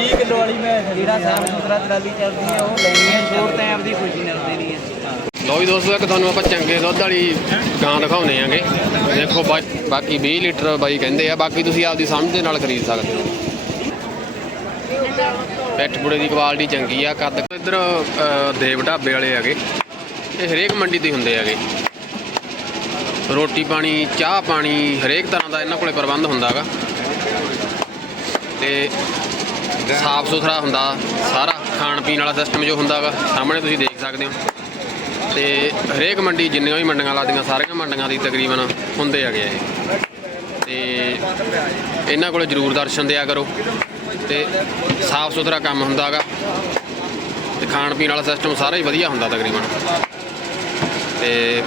20 kilo ਵਾਲੀ ਮੈਂ ਜਿਹੜਾ ਸਾਫ਼ ਸੁਥਰਾ ਟਰਾਲੀ ਚੱਲਦੀ ਹੈ, ਉਹ ਲੈਣੀ ਹੈ ਛੋੜ ਤਾਂ ਆਪਦੀ ਖੁਸ਼ੀ ਨਾਲ ਦੇਣੀ ਹੈ। ਲਓ ਵੀ ਦੋਸਤੋ, ਇੱਕ ਤੁਹਾਨੂੰ ਆਪਾਂ ਚੰਗੇ ਦੁੱਧ ਵਾਲੀ ਗਾਂ ਦਿਖਾਉਨੇ ਆਂਗੇ। ਦੇਖੋ ਬਾਕੀ 20 ਲੀਟਰ ਬਾਈ ਕਹਿੰਦੇ ਆ, ਬਾਕੀ ਤੁਸੀਂ ਆਪਦੀ ਸਮਝ ਦੇ ਨਾਲ ਖਰੀਦ ਸਕਦੇ ਹੋ। ਪੈਟ ਬੁੜੇ ਦੀ ਕੁਆਲਿਟੀ ਚੰਗੀ ਆ, ਕੱਦ ਇੱਧਰ ਦੇਵ ਢਾਬੇ ਵਾਲੇ ਹੈਗੇ। ਇਹ ਹਰੇਕ ਮੰਡੀ ਤੇ ਹੁੰਦੇ ਹੈਗੇ। ਰੋਟੀ ਪਾਣੀ, ਚਾਹ ਪਾਣੀ, ਹਰੇਕ ਤਰ੍ਹਾਂ ਦਾ ਇਹਨਾਂ ਕੋਲੇ ਪ੍ਰਬੰਧ ਹੁੰਦਾਗਾ ਤੇ ਸਾਫ਼ ਸੁਥਰਾ ਹੁੰਦਾ, ਸਾਰਾ ਖਾਣ ਪੀਣ ਵਾਲਾ ਸਿਸਟਮ ਜੋ ਹੁੰਦਾਗਾ ਸਾਹਮਣੇ ਤੁਸੀਂ ਦੇਖ ਸਕਦੇ ਹੋ। ਤੇ ਹਰੇਕ ਮੰਡੀ ਜਿੰਨੀਆਂ ਵੀ ਮੰਡੀਆਂ ਲੱਗਦੀਆਂ ਸਾਰੀਆਂ ਮੰਡੀਆਂ ਦੀ ਤਕਰੀਬਨ ਹੁੰਦੇ ਹੈਗੇ ਇਹ। ਤੇ ਇਹਨਾਂ ਕੋਲ ਜਰੂਰ ਦਰਸ਼ਨ ਦਿਆ ਕਰੋ। ਤੇ ਸਾਫ਼ ਸੁਥਰਾ ਕੰਮ ਹੁੰਦਾਗਾ ਤੇ ਖਾਣ ਪੀਣ ਵਾਲਾ ਸਿਸਟਮ ਸਾਰਾ ਹੀ ਵਧੀਆ ਹੁੰਦਾ ਤਕਰੀਬਨ। ਤੇ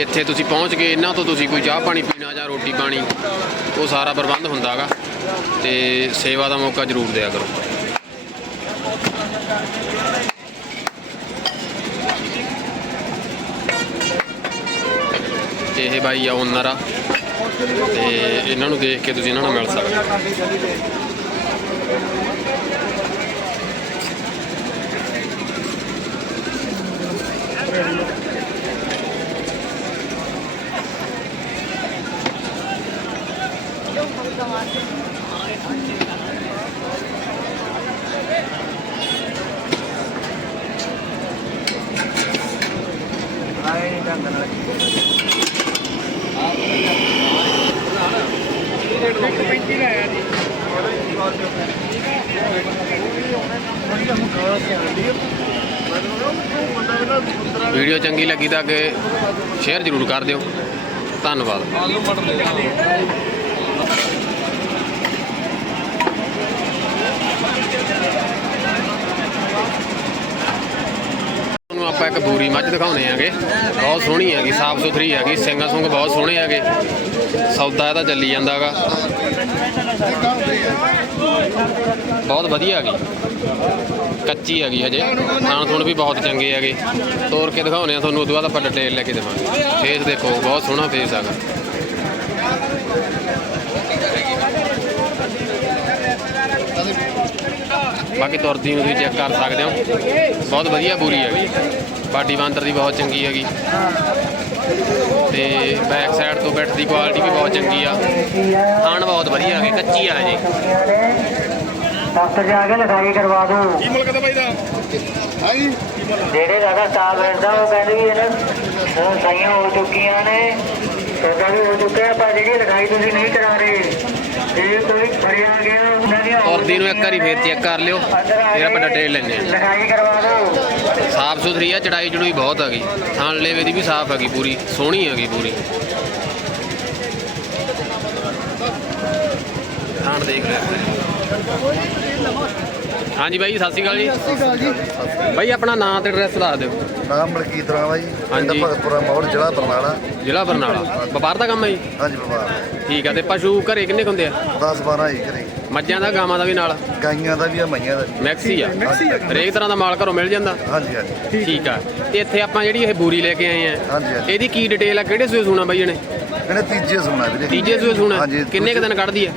ਇੱਥੇ ਤੁਸੀਂ ਪਹੁੰਚ ਕੇ ਇਹਨਾਂ ਤੋਂ ਤੁਸੀਂ ਕੋਈ ਚਾਹ ਪਾਣੀ ਪੀਣਾ ਜਾਂ ਰੋਟੀ ਪਾਣੀ, ਉਹ ਸਾਰਾ ਪ੍ਰਬੰਧ ਹੁੰਦਾਗਾ ਤੇ ਸੇਵਾ ਦਾ ਮੌਕਾ ਜ਼ਰੂਰ ਦਿਆ ਕਰੋ। ਇਹ ਬਾਈ ਆ ਓਨਰ ਆ ਤੇ ਇਹਨਾਂ ਨੂੰ ਦੇਖ ਕੇ ਤੁਸੀਂ ਇਹਨਾਂ ਨਾਲ ਮਿਲ ਸਕਦੇ ਹੋ। ਵੀਡੀਓ ਚੰਗੀ ਲੱਗੀ ਤਾਂ ਅੱਗੇ ਸ਼ੇਅਰ ਜ਼ਰੂਰ ਕਰ ਦਿਓ। ਧੰਨਵਾਦ। ਆਲੂ ਮਟਰ ਦੇ ਤੁਹਾਨੂੰ ਆਪਾਂ ਇੱਕ ਬੂਰੀ ਮੱਝ ਦਿਖਾਉਣੇ ਆਗੇ। ਬਹੁਤ ਸੋਹਣੀ ਹੈਗੀ, ਸਾਫ਼ ਸੁਥਰੀ ਹੈਗੀ, ਸਿੰਗਾਂ ਸੁੰਗ ਬਹੁਤ ਸੋਹਣੇ ਹੈਗੇ। ਸੌਦਾ ਇਹਦਾ ਚੱਲੀ ਜਾਂਦਾਗਾ ਬਹੁਤ ਵਧੀਆ ਹੈਗੀ। ਕੱਚੀ ਹੈਗੀ ਹਜੇ। ਖਾਣ ਥੁਣ ਵੀ ਬਹੁਤ ਚੰਗੇ ਹੈਗੇ। ਤੋੜ ਕੇ ਦਿਖਾਉਣੇ ਆ ਤੁਹਾਨੂੰ, ਉਦੋਂ ਬਾਅਦ ਆਪਾਂ ਡਿਟੇਲ ਲੈ ਕੇ ਦੇਵਾਂਗੇ। ਫੇਸ ਦੇਖੋ, ਬਹੁਤ ਸੋਹਣਾ ਫੇਸ ਹੈਗਾ। ਬਾਕੀ ਤੁਰਦੀ ਨੂੰ ਤੁਸੀਂ ਚੈੱਕ ਕਰ ਸਕਦੇ ਹੋ। ਬਹੁਤ ਵਧੀਆ ਬੂਰੀ ਹੈਗੀ। ਬਾਡੀ ਬਾਂਦਰ ਦੀ ਬਹੁਤ ਚੰਗੀ ਹੈਗੀ। ਤੇ ਬੈਕ ਸਾਈਡ ਤੋਂ ਬੈਠ ਦੀ ਕੁਆਲਿਟੀ ਵੀ ਬਹੁਤ ਚੰਗੀ ਆ। ਥਾਣ ਬਹੁਤ ਵਧੀਆ ਹੈਗੇ ਕੱਚੀ ਆ ਜਾ ਕੇ ਲਿਖਾਈ ਕਰਵਾ ਦੋ। ਕੀ ਮੁਲਕ ਦਾ ਬਾਈ ਦਾ? ਹਾਂਜੀ। ਜਿਹੜੇ ਜਗ੍ਹਾ ਸਟਾਫ ਬੈਠਦਾ ਉਹ ਕਹਿੰਦੇ ਵੀ ਇਹਨਾਂ ਉਹ ਸਾਈਆਂ ਹੋ ਚੁੱਕੀਆਂ ਨੇ। ਸੌਦਾ ਵੀ ਹੋ ਚੁੱਕਿਆ ਪਰ ਜਿਹੜੀ ਲਿਖਾਈ ਤੁਸੀਂ ਨਹੀਂ ਕਰਾ ਰਹੇ ਜੇ ਕੋਈ ਫੜਿਆ ਗਿਆ। ਤੁਰਦੀ ਨੂੰ ਇੱਕ ਵਾਰੀ ਫੇਰ ਚੈੱਕ ਕਰ ਲਿਓ ਫਿਰ ਆਪਾਂ ਡਿਟੇਲ ਲੈਂਦੇ ਆ ਲਿਖਾਈ ਕਰਵਾ ਦਿਓ। ਸਾਫ਼ ਸੁਥਰੀ ਆ ਚੜਾਈ ਚੜੂਈ ਬਹੁਤ ਹੈਗੀ ਥਾਣ ਲੇਵੇ ਦੀ ਵੀ ਸਾਫ਼ ਹੈਗੀ ਪੂਰੀ ਸੋਹਣੀ ਹੈਗੀ ਪੂਰੀ। ਥਾਣ ਦੇਖ ਲੈ। ਹਾਂਜੀ ਬਾਈ ਸਤਿ ਸ਼੍ਰੀ ਅਕਾਲ ਜੀ। ਸਤਿ ਸ਼੍ਰੀ ਅਕਾਲ ਜੀ। ਬਾਈ ਆਪਣਾ ਨਾਮ ਤੇ ਐਡਰੈਸ ਦੱਸ ਦਿਓ। ਨਾਮ ਮਲਕੀਤ ਰਾਮ ਆ ਜੀ ਪਿੰਡ ਹਾਂਜੀ। ਭਗਤਪੁਰਾ ਮੌੜ ਜ਼ਿਲ੍ਹਾ ਬਰਨਾਲਾ। ਜ਼ਿਲ੍ਹਾ ਬਰਨਾਲਾ। ਵਪਾਰ ਦਾ ਕੰਮ ਹੈ ਜੀ? ਹਾਂਜੀ ਬਾਬਾ ਠੀਕ ਆ ਤੇ ਪਸ਼ੂ ਘਰੇ ਕਿੰਨੇ ਹੁੰਦੇ ਆ? 10 12 ਹੀ ਕਰੇ ਮੱਝਾਂ ਦਾ ਗਾਵਾਂ ਦਾ ਵੀ ਨਾਲ। ਗਾਈਆਂ ਦਾ ਵੀ ਆ ਮਈਆਂ ਦਾ ਵੀ। ਮੈਕਸੀ ਆ। ਹਾਂਜੀ ਹਰੇਕ ਤਰ੍ਹਾਂ ਦਾ ਮਾਲ ਘਰੋਂ ਮਿਲ ਜਾਂਦਾ। ਹਾਂਜੀ ਹਾਂਜੀ। ਠੀਕ ਆ। ਤੇ ਇੱਥੇ ਆਪਾਂ ਜਿਹੜੀ ਇਹ ਬੂਰੀ ਲੈ ਕੇ ਆਏ ਆ ਹਾਂਜੀ ਹਾਂਜੀ। ਇਹਦੀ ਕੀ ਡਿਟੇਲ ਆ? ਕਿਹੜੇ ਸੂਏ ਸੂਣਾ ਬਾਈ ਇਹਨੇ? ਇਹਨੇ ਤੀਜੇ ਸੁਣਾ ਵੀਰੇ। ਤੀਜੇ ਸੂਏ ਸੂਣਾ? ਹਾਂਜੀ ਕਿੰਨੇ ਕ ਦਿਨ ਕੱਢਦੀ ਆ?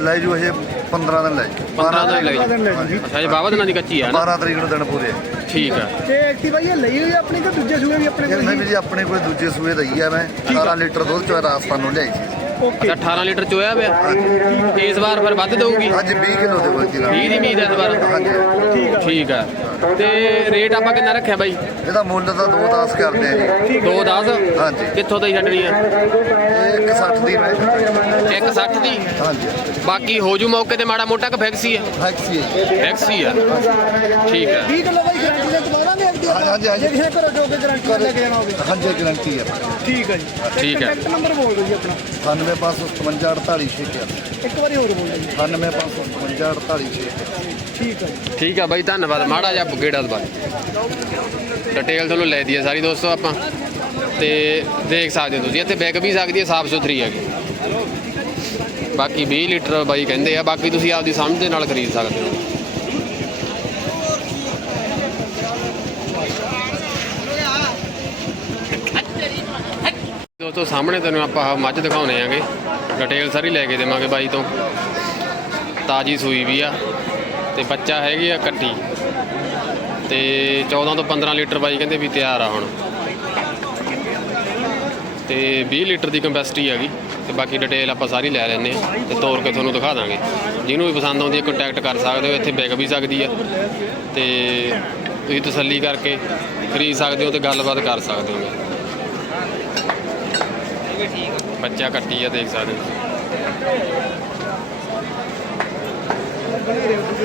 ਲੈ ਜੂ ਇਹ 15 ਦਿਨ ਲੈ ਜੂ 15 ਦਿਨ ਲੈ ਹਾਂਜੀ। ਜੀ ਅੱਛਾ ਇਹ ਬਾਬਾ ਦਿਨਾਂ ਦੀ ਕੱਚੀ ਆ ਨਾ? 12 ਤਰੀਕ ਨੂੰ ਦਿਨ ਪੂਰੇ। ਠੀਕ ਆ। ਤੇ ਐਕਟਿਵਾ ਇਹ ਲਈ ਹੋਈ ਆ ਆਪਣੀ ਕਿ ਦੂਜੇ ਸੂਏ ਵੀ ਆਪਣੇ ਕੋਲ ਨਹੀਂ ਵੀ ਜੀ ਆਪਣੇ ਕੋਲ ਦੂਜੇ ਸੂਏ ਦਈ ਆ ਮੈਂ। 18 ਲੀਟਰ ਦੁੱਧ ਚੋਂ ਰਾਜਸਥਾਨ ਨੂੰ ਲਿਆਈ ਸੀ। ਅੱਛਾ 18 ਲੀਟਰ ਚੋਇਆ ਪਿਆ? ਇਸ ਵਾਰ ਫਿਰ ਵੱਧ ਦਊਗੀ? ਅੱਜ 20 ਕਿਲੋ ਦੇ ਵਿੱਚ 20 ਦੀ ਉਮੀਦ ਹੈ ਇਸ ਵਾਰ? ਹਾਂਜੀ ਠੀਕ ਆ। ਤੇ ਰੇਟ ਆਪਾਂ ਕਿੰਨਾ ਰੱਖਿਆ ਬਾਈ? ਇਹਦਾ ਮੁੱਲ ਤਾਂ 2-10 ਕਰਦੇ ਆ ਜੀ। 210 ਹਾਂਜੀ। ਕਿੱਥੋਂ ਦੀ ਛੱਡਣੀ ਆ? ਇਹ 160 ਦੀ ਮੈਂ। 160 ਦੀ? ਹਾਂਜੀ। ਬਾਕੀ ਹੋ ਜੂ ਮੌਕੇ ਤੇ ਮਾੜਾ ਮੋਟਾ ਕ ਫੈਕਸੀ ਆ? ਫੈਕਸੀ ਹੈ ਜੀ। ਫੈਕਸੀ ਆ। ਠੀਕ ਆ। 20 ਕਿਲੋ ਬਾਈ ਗਾਰੰਟੀ ਦੇ ਦਵਾਵਾਂਗੇ ਐਕਟਿਵਾ ਹਾਂਜੀ, ਹਾਂਜੀ। ਜੇ ਕਿਸੇ ਘਰੋਂ ਜੋ ਕੇ ਗਾਰੰਟੀ ਲੈ ਕੇ ਜਾਣਾ ਹੋਵੇ ਹਾਂਜੀ ਗਰੰਟੀ ਹੈ ਠੀਕ ਹੈ ਜੀ। ਠੀਕ ਹੈ। ਕੰਟੈਕਟ ਨੰਬਰ ਬੋਲ ਦਿਓ ਜੀ ਆਪਣਾ। 9555 ਇੱਕ ਵਾਰੀ ਹੋਰ ਬੋਲੋ ਜੀ। 9855 ਠੀਕ ਹੈ ਜੀ ਠੀਕ ਆ ਬਾਈ, ਧੰਨਵਾਦ। ਮਾੜਾ ਜਿਹਾ ਬੁਗੇੜਾ ਦਵਾ ਡਿਟੇਲ ਤੁਹਾਨੂੰ ਲੈ ਦਈਏ ਸਾਰੀ ਦੋਸਤੋ ਆਪਾਂ। ਤੇ ਦੇਖ ਸਕਦੇ ਹੋ ਤੁਸੀਂ, ਇੱਥੇ ਬੈਗ ਵੀ ਸਕਦੀ ਹੈ, ਸਾਫ਼ ਸੁਥਰੀ ਹੈਗੀ। ਬਾਕੀ 20 ਲੀਟਰ ਬਾਈ ਕਹਿੰਦੇ ਆ, ਬਾਕੀ ਤੁਸੀਂ ਆਪਦੀ ਸਮਝ ਦੇ ਨਾਲ ਖਰੀਦ ਸਕਦੇ ਹੋ। ਦੋਸਤੋ, ਸਾਹਮਣੇ ਤੁਹਾਨੂੰ ਆਪਾਂ ਆਹ ਮੱਝ ਦਿਖਾਉਣੇ ਆਂਗੇ। ਡਿਟੇਲ ਸਾਰੀ ਲੈ ਕੇ ਦੇਵਾਂਗੇ ਬਾਈ ਤੋਂ। ਤਾਜੀ ਸੂਈ ਵੀ ਆ ਤੇ ਬੱਚਾ ਹੈਗੀ ਆ ਕੱਟੀ ਤੇ 14 ਤੋਂ 15 ਲੀਟਰ ਬਾਈ ਕਹਿੰਦੇ ਵੀ ਤਿਆਰ ਆ ਹੁਣ। ਤੇ 20 ਲੀਟਰ ਦੀ ਕੰਪੈਸਿਟੀ ਹੈਗੀ। ਤੇ ਬਾਕੀ ਡਿਟੇਲ ਆਪਾਂ ਸਾਰੀ ਲੈ ਲੈਨੇ ਆ ਤੇ ਤੋਰ ਕੇ ਤੁਹਾਨੂੰ ਦਿਖਾ ਦਾਂਗੇ। ਜਿਹਨੂੰ ਵੀ ਪਸੰਦ ਆਉਂਦੀ ਹੈ ਕੰਟੈਕਟ ਕਰ ਸਕਦੇ ਹੋ, ਇੱਥੇ ਵਿਕ ਵੀ ਸਕਦੀ ਆ। ਤੇ ਤੁਸੀਂ ਤਸੱਲੀ ਕਰਕੇ ਖਰੀਦ ਸਕਦੇ ਹੋ ਤੇ ਗੱਲਬਾਤ ਕਰ ਸਕਦੇ ਹੋ। ਬੱਚਾ ਕੱਟੀ ਆ, ਦੇਖ ਸਕਦੇ ਹੋ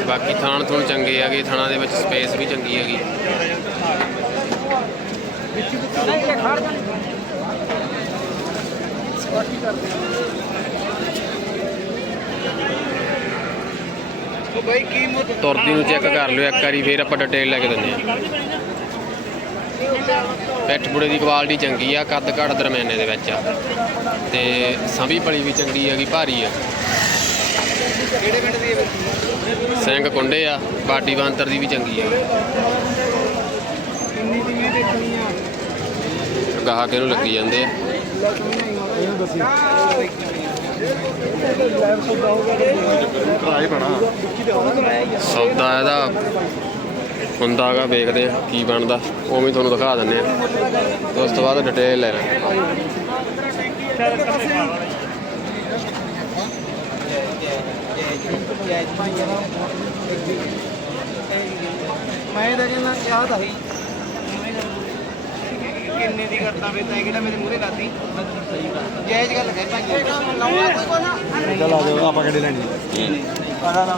ਬਾਕੀ ਥਾਣ ਥੁਣ ਚੰਗੇ ਹੈਗੇ, ਥਾਣਾ ਦੇ ਵਿੱਚ ਸਪੇਸ ਵੀ ਚੰਗੀ ਹੈਗੀ। ਤੁਰਦੀ ਨੂੰ ਚੈੱਕ ਕਰ ਲਿਓ, ਇੱਕ ਵਾਰੀ ਫੇਰ ਆਪਾਂ ਡਿਟੇਲ ਲੈ ਕੇ ਦਿੰਦੇ ਆ ਪੈਠ ਬੁੜੇ ਦੀ ਕੁਆਲਿਟੀ ਚੰਗੀ ਆ ਕੱਦ ਘੜ ਦਰਮਿਆਨੇ ਦੇ ਵਿੱਚ ਆ। ਤੇ ਸੰਭੀ ਪਲੀ ਵੀ ਚੰਗੀ ਹੈਗੀ ਭਾਰੀ ਆ। ਕਿਹੜੇ ਪਿੰਡ ਦੀ ਹੈ ਸਿੰਘ ਕੁੰਡੇ ਆ ਬਾਡੀ ਬਾਂਤਰ ਦੀ ਵੀ ਚੰਗੀ ਆ। ਕਿੰਨੀ ਕਿੰਨੀ ਦੇਖਣੀ ਆ? ਗਾਹਕ ਇਹਨੂੰ ਲੱਗੀ ਜਾਂਦੇ ਆ। ਇਹਨੂੰ ਦੱਸੀ। ਲਾਈਵ ਸੌਦਾ ਹੋ ਗਿਆ ਭਰਾਈ ਬਣਾ ਵਿੱਕੀ ਦੇ ਹੋਣਾ ਸੌਦਾ ਇਹਦਾ ਹੁੰਦਾਗਾ ਵੇਖਦੇ ਆ ਕੀ ਬਣਦਾ ਉਹ ਵੀ ਤੁਹਾਨੂੰ ਦਿਖਾ ਦਿੰਦੇ ਆ। ਉਸ ਤੋਂ ਬਾਅਦ ਡਿਟੇਲ ਲੈ ਲਾਂਗੇ ਮੈਂ ਤਾਂ ਕਹਿੰਦਾ ਕਿਹਾ ਤਾਂ ਸੀ ਕਿੰਨੇ ਦੀ ਕਰਦਾ ਵੇ ਤੈਂ ਕਿਹੜਾ ਮੇਰੇ ਮੂਹਰੇ ਲਾਤੀ ਜਾਇਜ਼ ਗੱਲ ਕਹਿ ਭਾਈ। ਲਾਉਣਾ ਕੋਈ ਕੋਨਾ ਚੱਲ ਆ ਜਾਓ ਆਪਾਂ ਕਿਹੜੇ ਲੈਣੀ ਆਹ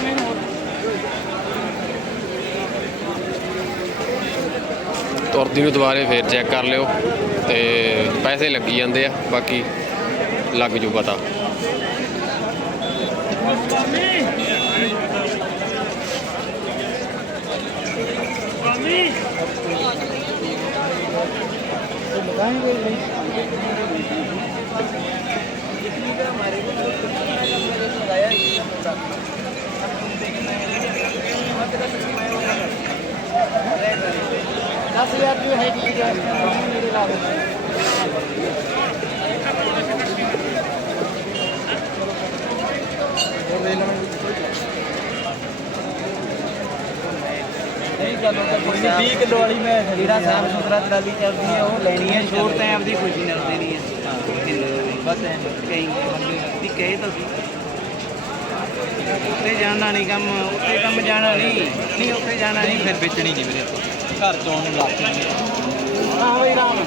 ਵੀ ਤੁਰਦੀ ਨੂੰ ਦੁਬਾਰੇ ਫੇਰ ਚੈੱਕ ਕਰ ਲਿਓ ਤੇ ਪੈਸੇ ਲੱਗੀ ਜਾਂਦੇ ਆ, ਬਾਕੀ ਲੱਗ ਜੂ ਪਤਾ। दस हजार की है ठीक है मेरे ला दो ਨਹੀਂ ਚੱਲੋ ਤਾਂ ਕੋਈ ਨਹੀਂ 20 ਕਿਲੋ ਵਾਲੀ ਮੈਂ ਜਿਹੜਾ ਸਾਫ ਸੁਥਰਾ ਟਰਾਲੀ ਚੱਲਦੀ ਹੈ ਉਹ ਲੈਣੀ ਹੈ ਛੋੜ ਤਾਂ ਆਪਦੀ ਖੁਸ਼ੀ ਨਾਲ ਦੇਣੀ ਹੈ ਬਸ ਐਂ ਕਈ ਬੰਦੇ ਦੀ ਕਹੇ ਤਾਂ ਸੀ। ਉੱਤੇ ਜਾਣਾ ਨਹੀਂ ਕੰਮ ਉੱਤੇ ਕੰਮ ਜਾਣਾ ਨਹੀਂ ਨਹੀਂ ਉੱਤੇ ਜਾਣਾ ਨਹੀਂ ਫਿਰ ਵੇਚਣੀ ਨਹੀਂ ਵੀਰੇ ਘਰ ਚੋਂ ਨੂੰ ਲੱਗ ਹਾਂ ਬਈ ਰਾਮ।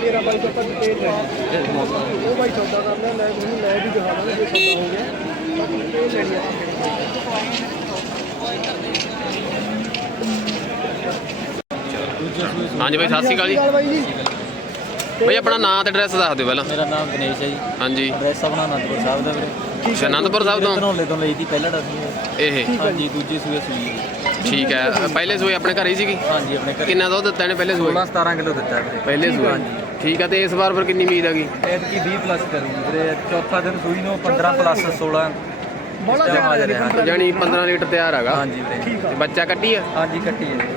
ਤੇਰਾ ਬਾਈ ਆਪਾਂ ਡਿਟੇਲ ਲੈ ਉਹ ਬਾਈ ਸੌਦਾ ਕਰ ਲੈ ਲੈ ਉਹਨੂੰ ਲੈ ਵੀ ਦਿਖਾ ਦਾਂਗੇ ਜੇ ਸੌਦਾ ਹੋ ਗਿਆ ਇਹ ਲੈਣੀ ਆ ਹਾਂਜੀ ਬਾਈ ਸਤਿ ਸ਼੍ਰੀ ਅਕਾਲ ਜੀ। ਬਾਈ ਜੀ ਬਾਈ ਆਪਣਾ ਨਾਮ ਤੇ ਐਡਰੈਸ ਦੱਸ ਦਿਓ ਪਹਿਲਾਂ। ਮੇਰਾ ਨਾਮ ਦਿਨੇਸ਼ ਹੈ ਜੀ। ਹਾਂਜੀ। ਐਡਰੈਸ ਆਪਣਾ ਅਨੰਦਪੁਰ ਸਾਹਿਬ ਦਾ ਵੀਰੇ। ਅੱਛਾ, ਆਨੰਦਪੁਰ ਸਾਹਿਬ ਤੋਂ? ਧਨੌਲੇ ਤੋਂ ਲਈ ਦੀ ਪਹਿਲਾ ਇਹ। ਹਾਂਜੀ ਦੂਜੀ ਸੂਏ ਸੂਈ। ਠੀਕ ਹੈ। ਪਹਿਲੇ ਸੂਏ ਆਪਣੇ ਘਰੇ ਹੀ ਸੀਗੀ? ਹਾਂਜੀ ਆਪਣੇ ਘਰੇ। ਕਿੰਨਾ ਦੁੱਧ ਦਿੱਤਾ ਇਹਨੇ ਪਹਿਲੇ ਸੂਏ? 16 17 ਕਿਲੋ ਦਿੱਤਾ ਵੀਰੇ। ਪਹਿਲੇ ਸੂਏ। ਠੀਕ ਹੈ ਤੇ ਇਸ ਵਾਰ ਫਿਰ ਕਿੰਨੀ ਉਮੀਦ ਹੈਗੀ? ਐਤਕੀ 20 ਪਲੱਸ ਕਰੂਗੀ ਵੀਰੇ। ਚੌਥਾ ਦਿਨ ਸੂਈ ਨੂੰ 15 ਪਲੱਸ 16 ਬੋਲਾ ਇਸ ਤਰ੍ਹਾਂ ਹਾਜ਼ਰ ਹੈ ਹਾਂਜੀ। ਜਾਨੀ 15 ਲੀਟਰ ਤਿਆਰ ਹੈਗਾ। ਹਾਂਜੀ ਵੀਰੇ। ਬੱਚਾ ਕੱਟੀ ਆ? ਹਾਂਜੀ ਕੱਟੀ ਹੈ।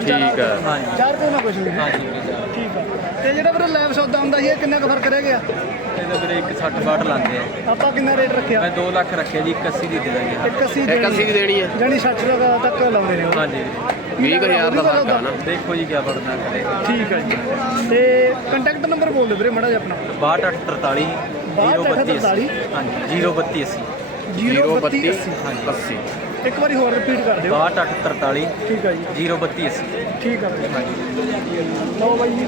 ਠੀਕ ਆ ਹਾਂਜੀ। ਚਾਰ ਕੋ ਨਾ ਕੁਛ ਨਹੀਂ। ਹਾਂਜੀ ਠੀਕ ਆ ਤੇ ਜਿਹੜਾ ਵੀਰੇ ਲੈਬ ਸੌਦਾ ਹੁੰਦਾ ਸੀ ਇਹ ਕਿੰਨਾ ਕੁ ਫ਼ਰਕ ਰਹਿ ਗਿਆ? ਇਹਦਾ ਵੀਰੇ 160 ਬਾਟ ਲਾਉਂਦੇ ਆ। ਆਪਾਂ ਕਿੰਨਾ ਰੇਟ ਰੱਖਿਆ? ਮੈਂ 2 ਲੱਖ ਰੱਖਿਆ ਜੀ 81 ਦੀ ਦੇ ਦਾਂਗੇ 81 ਇੱਕ 80 ਦੀ ਦੇਣੀ ਆ। ਜਾਨੀ 60 ਦਾ ਤੱਕ ਲਾਉਂਦੇ ਨੇ ਉਹ। ਹਾਂਜੀ। ਵੀਰੇ 20000 ਦਾ ਫ਼ਰਕ ਆ ਨਾ। ਦੇਖੋ ਜੀ ਕੀ ਬਣਦਾ ਕਰੇ। ਠੀਕ ਹੈ ਜੀ। ਤੇ ਕੰਟੈਕਟ ਨੰਬਰ ਬੋਲ ਦਿਓ ਵੀਰੇ ਮੜਾ ਜਿਹਾ ਆਪਣਾ। 6243 032 ਹਾਂਜੀ 032 032 80 80 ਇੱਕ ਵਾਰੀ ਹੋਰ ਰਿਪੀਟ ਕਰ ਦਿਓ। 6243 ਠੀਕ ਹੈ ਜੀ। 032 ਠੀਕ ਆ। ਵੀਰੇ ਲਓ ਬਾਈ ਜੀ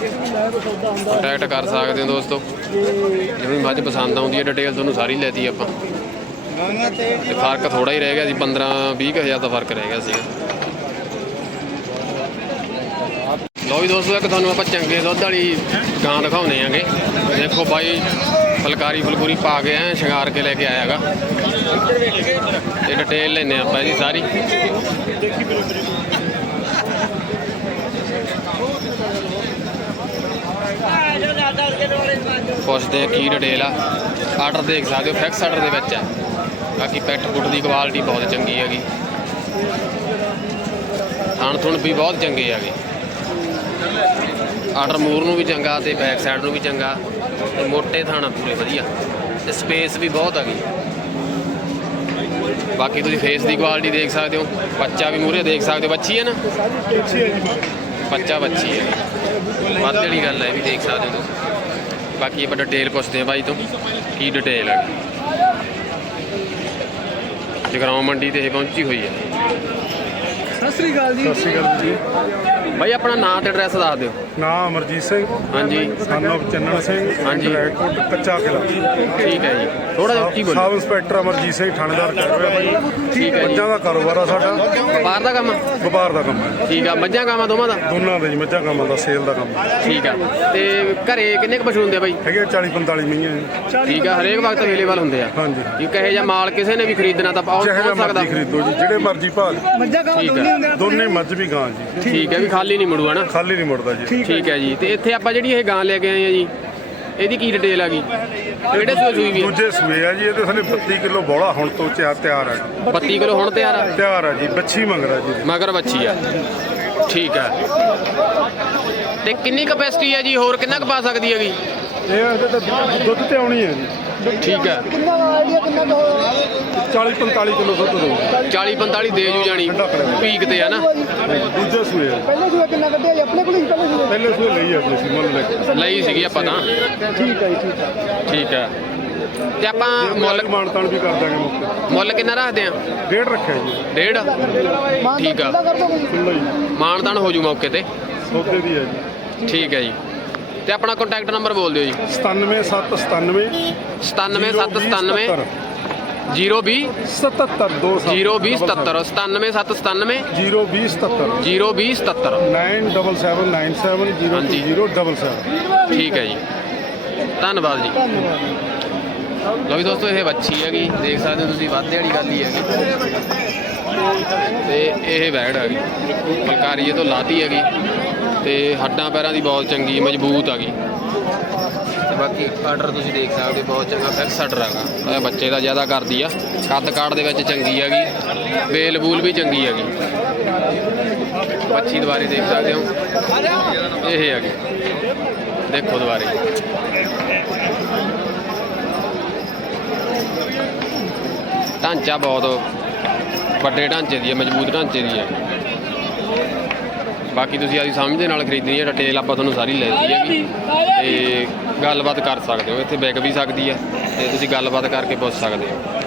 ਕੰਟੈਕਟ ਕਰ ਸਕਦੇ ਹੋ ਦੋਸਤੋ। ਜਿਵੇਂ ਮੱਝ ਪਸੰਦ ਆਉਂਦੀ ਹੈ ਡਿਟੇਲ ਤੁਹਾਨੂੰ ਸਾਰੀ ਲੈਤੀ ਆਪਾਂ। ਤੇ ਫ਼ਰਕ ਥੋੜਾ ਹੀ ਰਹਿ ਗਿਆ ਸੀ 15 20 ਕੁ ਹਜ਼ਾਰ ਦਾ ਫ਼ਰਕ ਰਹਿ ਗਿਆ ਸੀ ਲੋ ਵੀ ਦੋਸਤੋ, ਇੱਕ ਤੁਹਾਨੂੰ ਆਪਾਂ ਚੰਗੇ ਦੁੱਧ ਵਾਲੀ ਗਾਂ ਦਿਖਾਉਨੇ ਆਂਗੇ। ਦੇਖੋ ਬਾਈ, ਫਲਕਾਰੀ ਫਲਕੂਰੀ ਪਾ ਕੇ ਐ ਸ਼ਿੰਗਾਰ ਕੇ ਲੈ ਕੇ ਆਇਆਗਾ ਤੇ ਡਿਟੇਲ ਲੈਨੇ ਆਪਾਂ ਜੀ ਸਾਰੀ। ਪੁੱਛਦੇ ਕੀ ਡਿਟੇਲ ਆ। ਆਰਡਰ ਦੇਖ ਸਕਦੇ ਹੋ ਫਿਕਸ ਆਰਡਰ ਦੇ ਵਿੱਚ ਆ। ਬਾਕੀ ਪੈਟ ਪੁੱਟ ਦੀ ਕੁਆਲਿਟੀ ਬਹੁਤ ਚੰਗੀ ਹੈਗੀ। ਥਣ ਥੁਣ ਵੀ ਬਹੁਤ ਚੰਗੇ ਹੈਗੇ। ਆਰਡਰ ਮੂਰ ਨੂੰ ਵੀ ਚੰਗਾ ਤੇ ਬੈਕ ਸਾਈਡ ਨੂੰ ਵੀ ਚੰਗਾ। ਤੇ ਮੋਟੇ ਥਾਣਾ ਪੂਰੇ ਵਧੀਆ। ਤੇ ਸਪੇਸ ਵੀ ਬਹੁਤ ਹੈਗੀ। ਬਾਕੀ ਤੁਸੀਂ ਫੇਸ ਦੀ ਕੁਆਲਿਟੀ ਦੇਖ ਸਕਦੇ ਹੋ। ਬੱਚਾ ਵੀ ਮੂਰੇ ਦੇਖ ਸਕਦੇ ਹੋ। ਬੱਚੀ ਹੈ ਨਾ? ਬੱਚਾ ਬੱਚੀ ਹੈ। ਵੱਧ ਵਾਲੀ ਗੱਲ ਹੈ, ਇਹ ਵੀ ਦੇਖ ਸਕਦੇ ਹੋ ਤੁਸੀਂ। ਬਾਕੀ ਆਪਾਂ ਡਿਟੇਲ ਪੁੱਛਦੇ ਹਾਂ ਬਾਈ ਤੋਂ ਕੀ ਡਿਟੇਲ ਹੈ। ਜਗਰਾਉਂ ਮੰਡੀ ਤੇ ਇਹ ਪਹੁੰਚੀ ਹੋਈ ਹੈ। ਸਤਿ ਸ੍ਰੀ ਅਕਾਲ ਜੀ। ਸਤਿ ਸ੍ਰੀ ਅਕਾਲ ਜੀ। ਬਾਈ ਆਪਣਾ ਨਾਂ ਤੇ ਐਡਰੈਸ ਦੱਸ ਦਿਓ। ਨਾਮ ਅਮਰਜੀਤ ਸਿੰਘ। ਹਾਂਜੀ। ਸਾਨੂੰ ਚੰਨਣ ਸਿੰਘ। ਹਾਂਜੀ। ਰੈਕੋਟ ਕੱਚਾ ਕਿਲਾ ਠੀਕ ਹੈ ਜੀ। ਥੋੜਾ ਜਿਹਾ ਉੱਚੀ ਸਬ ਬੋਲੋ ਇੰਸਪੈਕਟਰ ਅਮਰਜੀਤ ਸਿੰਘ ਥਾਣੇਦਾਰ ਕਰ ਰਿਹਾ ਬਾਈ ਠੀਕ ਹੈ ਜੀ। ਮੱਝਾਂ ਦਾ ਕਾਰੋਬਾਰ ਆ ਸਾਡਾ। ਵਪਾਰ ਦਾ ਕੰਮ? ਵਪਾਰ ਦਾ ਕੰਮ ਹੈ ਠੀਕ ਆ। ਮੱਝਾਂ ਗਾਵਾਂ ਦੋਵਾਂ ਦਾ? ਦੋਨਾਂ ਦਾ ਜੀ ਮੱਝਾਂ ਕੰਮਾਂ ਦਾ ਸੇਲ ਦਾ ਕੰਮ ਠੀਕ ਆ। ਤੇ ਘਰੇ ਕਿੰਨੇ ਕੁ ਪਸ਼ੂ ਹੁੰਦੇ ਆ ਬਾਈ ਹੈਗੇ 40 45 ਮਈਆਂ ਜੀ। ਠੀਕ ਆ। ਹਰੇਕ ਵਕਤ ਅਵੇਲੇਬਲ ਹੁੰਦੇ ਆ। ਹਾਂਜੀ। ਕੀ ਕਹੇ ਜਾਂ ਮਾਲ ਕਿਸੇ ਨੇ ਵੀ ਖਰੀਦਣਾ ਤਾਂ ਪਹੁੰਚ ਜਿਹੇ ਪਹੁੰਚ ਸਕਦਾ ਮਰਜ਼ੀ ਖਰੀਦੋ ਜੀ ਜਿਹੜੇ ਮਰਜ਼ੀ ਭਾਅ ਠੀਕ ਆ। ਦੋਨੇ ਮੱਝ ਵੀ ਗਾਂ ਜੀ। ਠੀਕ ਹੈ ਵੀ ਖਾਲੀ ਨਹੀਂ ਮੁੜੂਗਾ ਨਾ। ਖਾਲੀ ਨਹੀਂ ਮੁੜਦਾ ਜੀ। ਠੀਕ ਹੈ ਜੀ। ਤੇ ਇੱਥੇ ਆਪਾਂ ਜਿਹੜੀ ਇਹ ਗਾਂ ਲੈ ਕੇ ਆਏ ਆ ਜੀ ਇਹਦੀ ਕੀ ਡਿਟੇਲ ਆ ਗਈ? ਕਿਹੜੇ ਸੂਏ ਸੂਈ ਵੀ ਆ? ਦੂਜੇ ਸੂਏ ਆ ਜੀ ਇਹਦੇ ਥਲੇ 32 ਕਿਲੋ ਬੋਲਾ ਹੁਣ ਤੋਂ ਤਿਆਰ ਤਿਆਰ ਹੈ 32 ਕਿਲੋ ਹੁਣ ਤਿਆਰ ਆ? ਤਿਆਰ ਆ ਜੀ ਬੱਚੀ ਮੰਗਦਾ ਜੀ। ਮਗਰ ਬੱਚੀ ਆ। ਠੀਕ ਆ। ਤੇ ਕਿੰਨੀ ਕਪੈਸਿਟੀ ਹੈ ਜੀ? ਹੋਰ ਕਿੰਨਾ ਕੁ ਪਾ ਸਕਦੀ ਹੈਗੀ? ਇਹ ਇਹਦੇ ਤਾਂ ਦੁੱਧ ਤੇ ਆਉਣੀ ਹੈ ਜੀ। ਠੀਕ ਆ 40 45 ਕਿਲੋ ਦੁੱਧ ਦੋ। 40 45 ਦੇ ਜੂ ਜਾਣੀ ਪੀਕ ਤੇ ਆ ਨਾ। ਦੂਜੇ ਸੂਏ। ਪਹਿਲੇ ਸੂਏ ਕਿੰਨਾ ਕੱਢਿਆ ਜੀ? ਆਪਣੇ ਕੋਲ ਹੀ ਪਹਿਲੇ ਸੂਏ। ਪਹਿਲੇ ਸੂਏ ਲਈ ਆ ਤੁਸੀਂ ਮੁੱਲ ਲੈ ਕੇ। ਲਈ ਸੀਗੀ ਆਪਾਂ ਤਾਂ। ਠੀਕ ਹੈ ਠੀਕ ਹੈ। ਠੀਕ ਆ ਤੇ ਆਪਾਂ ਮੁੱਲ ਮਾਨਤਾਨ ਵੀ ਕਰ ਦਾਂਗੇ ਮੁੱਲ ਕਿੰਨਾ ਰੱਖਦੇ ਆ? ਡੇਢ ਰੱਖਿਆ ਜੀ। ਡੇਢ? ਠੀਕ ਆ। ਕਿੰਨਾ ਮਾਨਦਾਨ ਹੋ ਜੂ ਮੌਕੇ ਤੇ। ਸੌਦੇ ਦੀ ਹੈ ਜੀ। ਠੀਕ ਹੈ ਜੀ। ਤੇ ਆਪਣਾ ਕੰਟੈਕਟ ਨੰਬਰ ਬੋਲ ਦਿਓ ਜੀ। 97797 97797 020 772 02077 97797 02077 02077 97797 ਹਾਂਜੀ। 02077 ਠੀਕ ਹੈ ਜੀ। ਧੰਨਵਾਦ ਜੀ। ਲਓ ਵੀ ਦੋਸਤੋ ਇਹ ਵੱਛੀ ਹੈਗੀ ਦੇਖ ਸਕਦੇ ਹੋ ਤੁਸੀਂ ਵਾਧੇ ਵਾਲੀ ਗੱਲ ਹੀ ਹੈਗੀ। ਤੇ ਇਹ ਵੈੜ ਹੈਗੀ ਫਲਕਾਰੀ ਇਹ ਤੋਂ ਲਾਤੀ ਹੈਗੀ। ਤੇ ਹੱਡਾਂ ਪੈਰਾਂ ਦੀ ਬਹੁਤ ਚੰਗੀ, ਮਜ਼ਬੂਤ ਹੈਗੀ ਤੇ ਬਾਕੀ ਆਰਡਰ ਤੁਸੀਂ ਦੇਖ ਸਕਦੇ ਹੋ, ਬਹੁਤ ਚੰਗਾ ਫਿਕਸ ਆਰਡਰ ਹੈਗਾ। ਇਹ ਬੱਚੇ ਦਾ ਜ਼ਿਆਦਾ ਕਰਦੀ ਆ। ਕੱਦ ਕਾੜ ਦੇ ਵਿੱਚ ਚੰਗੀ ਹੈਗੀ। ਵੇਲ ਬੂਲ ਵੀ ਚੰਗੀ ਹੈਗੀ। ਬੱਚੀ ਦੁਬਾਰੇ ਦੇਖ ਸਕਦੇ ਹੋ। ਇਹ ਹੈਗੀ। ਦੇਖੋ ਦੁਬਾਰੇ। ਢਾਂਚਾ ਬਹੁਤ ਵੱਡੇ ਢਾਂਚੇ ਦੀ ਹੈ, ਮਜ਼ਬੂਤ ਢਾਂਚੇ ਦੀ ਹੈ। ਬਾਕੀ ਤੁਸੀਂ ਆਦੀ ਸਮਝ ਦੇ ਨਾਲ ਖਰੀਦਣੀ ਹੈ, ਡਿਟੇਲ ਆਪਾਂ ਤੁਹਾਨੂੰ ਸਾਰੀ ਲੈ ਦਿੱਤੀ ਹੈਗੀ। ਤੇ ਗੱਲਬਾਤ ਕਰ ਸਕਦੇ ਹੋ, ਇੱਥੇ ਵਿਕ ਵੀ ਸਕਦੀ ਹੈ ਤੇ ਤੁਸੀਂ ਗੱਲਬਾਤ ਕਰਕੇ ਪੁੱਛ ਸਕਦੇ ਹੋ।